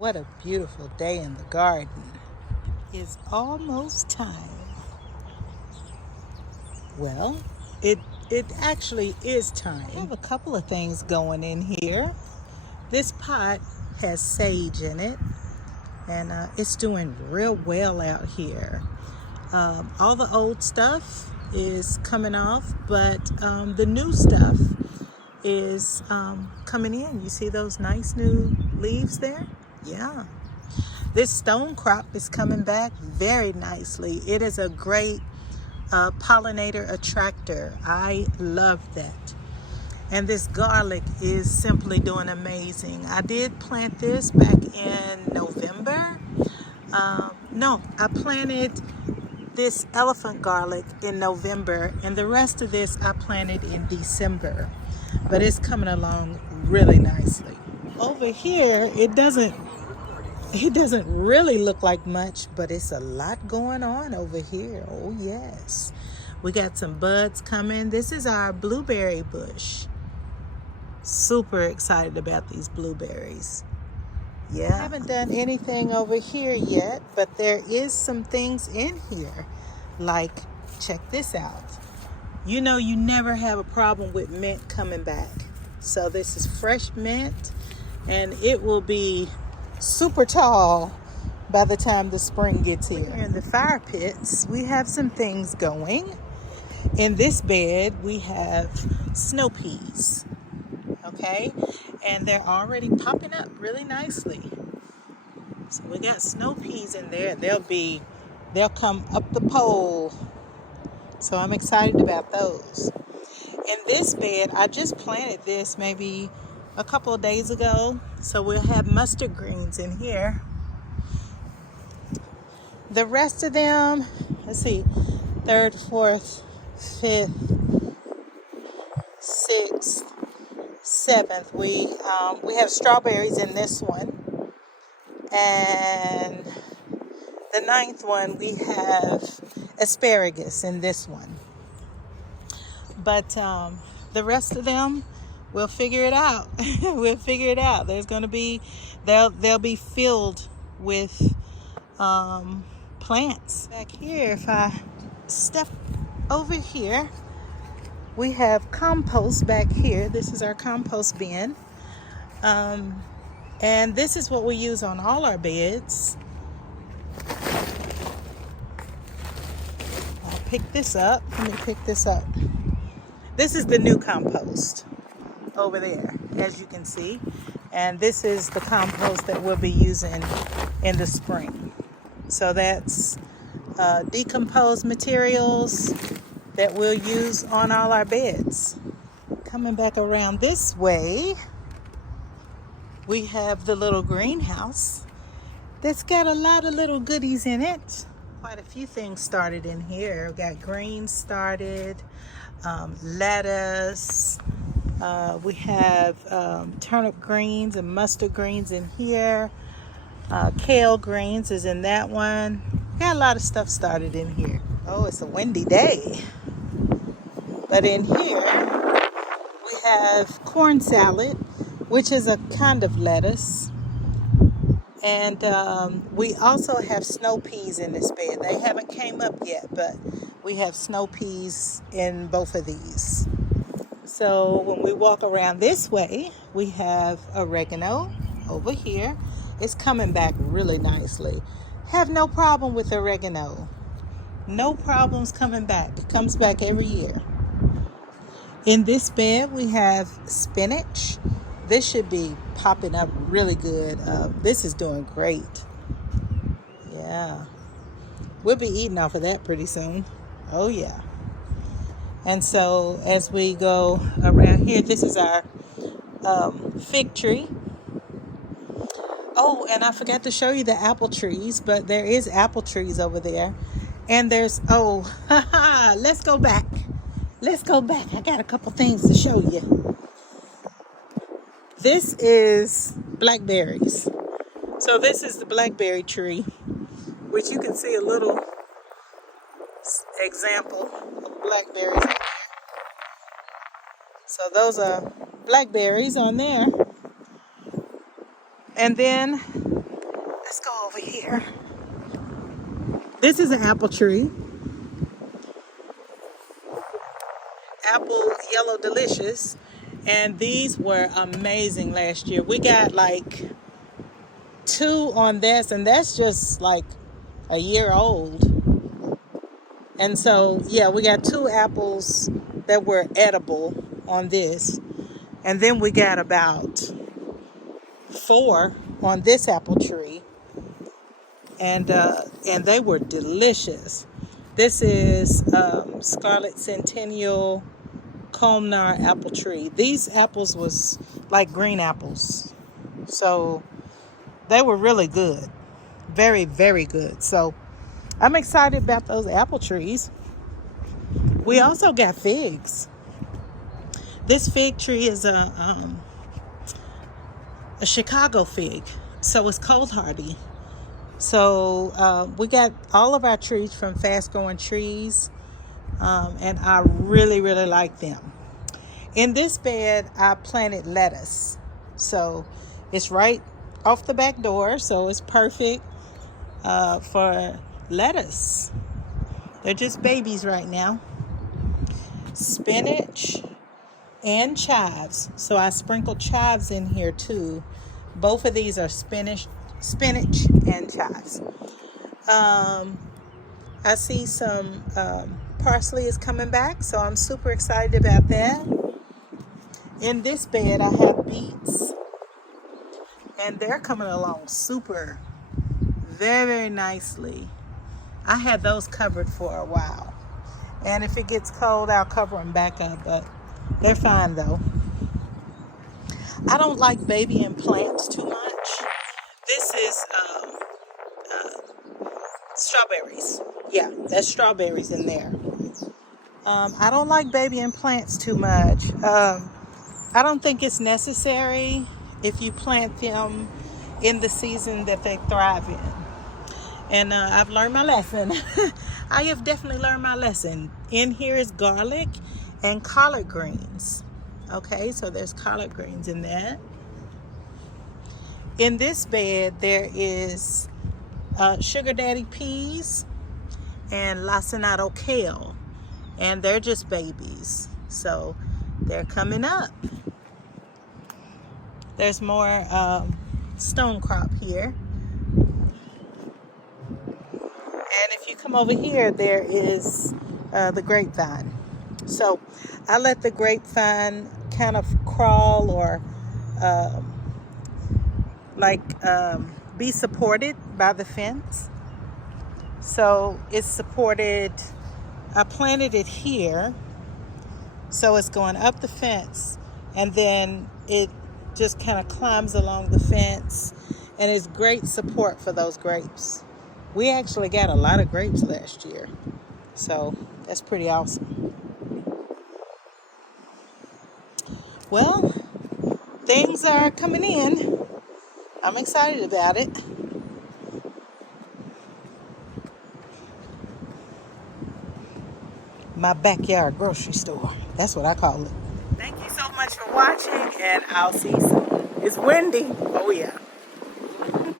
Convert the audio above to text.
What a beautiful day in the garden. It's almost time. Well, it actually is time. I have a couple of things going in here. This pot has sage in it, and it's doing real well out here. All the old stuff is coming off, but the new stuff is coming in. You see those nice new leaves there? Yeah. This stone crop is coming back very nicely. It is a great pollinator attractor. I love that. And this garlic is simply doing amazing. I did plant this back in November. No, I planted this elephant garlic in November, and the rest of this I planted in December. But it's coming along really nicely. Over here, it doesn't really look like much, but it's a lot going on over here. Oh yes, we got some buds coming. This is our blueberry bush. Super excited about these blueberries. Yeah, I haven't done anything over here yet, but there is some things in here. Like, check this out. You know, you never have a problem with mint coming back. So this is fresh mint, and it will be super tall by the time the spring gets here. Here in the fire pits, we have some things going. In this bed, we have snow peas, okay? And they're already popping up really nicely. So we got snow peas in there. They'll come up the pole. So I'm excited about those. In this bed, I just planted this maybe a couple of days ago. So we'll have mustard greens in here. The rest of them, let's see, third, fourth, fifth, sixth, seventh. We have strawberries in this one. And the ninth one, we have asparagus in this one. But the rest of them, we'll figure it out. We'll figure it out. There's going to be, they'll be filled with plants. Back here, if I step over here, we have compost back here. This is our compost bin. And this is what we use on all our beds. I'll pick this up. Let me pick this up. This is the new compost over there, as you can see. And this is the compost that we'll be using in the spring. So that's decomposed materials that we'll use on all our beds. Coming back around this way, we have the little greenhouse that's got a lot of little goodies in it. Quite a few things started in here. We've got greens started, lettuce. We have turnip greens and mustard greens in here. Kale greens is in that one. Got a lot of stuff started in here. Oh, it's a windy day. But in here, we have corn salad, which is a kind of lettuce. And we also have snow peas in this bed. They haven't came up yet, but we have snow peas in both of these. So when we walk around this way, we have oregano over here. It's coming back really nicely. Have no problem with oregano. No problems coming back. It comes back every year. In this bed, we have spinach. This should be popping up really good. This is doing great. Yeah. We'll be eating off of that pretty soon. Oh, yeah. And so as we go around here, this is our fig tree. Oh, and I forgot to show you the apple trees, but there is apple trees over there. And there's, let's go back. Let's go back. I got a couple things to show you. This is blackberries. So this is the blackberry tree, which you can see a little example of blackberries. So those are blackberries on there. And then Let's go over here. This is an apple tree. Apple Yellow Delicious. And these were amazing last year. We got like 2 on this, and that's just like a year old. And so, yeah, we got 2 apples that were edible on this. And then we got about 4 on this apple tree. And they were delicious. This is Scarlet Centennial Colmnar apple tree. These apples was like green apples. So they were really good. Very, very good. So I'm excited about those apple trees. We also got figs. This fig tree is a Chicago fig. So it's cold hardy. So we got all of our trees from Fast Growing Trees. And I really, really like them. In this bed, I planted lettuce. So it's right off the back door. So it's perfect for lettuce. They're just babies right now. Spinach and chives. So I sprinkled chives in here too. Both of these are spinach and chives. I see some parsley is coming back, so I'm super excited about that. In this bed, I have beets, and they're coming along super, very, very nicely. I had those covered for a while, and if it gets cold, I'll cover them back up, but they're fine though. I don't like babying plants too much. This is strawberries. Yeah, that's strawberries in there. I don't like babying plants too much. I don't think it's necessary if you plant them in the season that they thrive in. And I've learned my lesson. I have definitely learned my lesson. In here is garlic and collard greens. Okay, so there's collard greens in that. In this bed, there is sugar daddy peas and lacinato kale. And they're just babies. So they're coming up. There's more stone crop here. And if you come over here, there is the grapevine. So I let the grapevine kind of crawl or be supported by the fence. So it's supported. I planted it here, so it's going up the fence, and then it just kind of climbs along the fence, and it's great support for those grapes. We actually got a lot of grapes last year, so that's pretty awesome. Well, things are coming in. I'm excited about it. My backyard grocery store. That's what I call it. Thank you so much for watching, and I'll see you soon. It's windy. Oh yeah.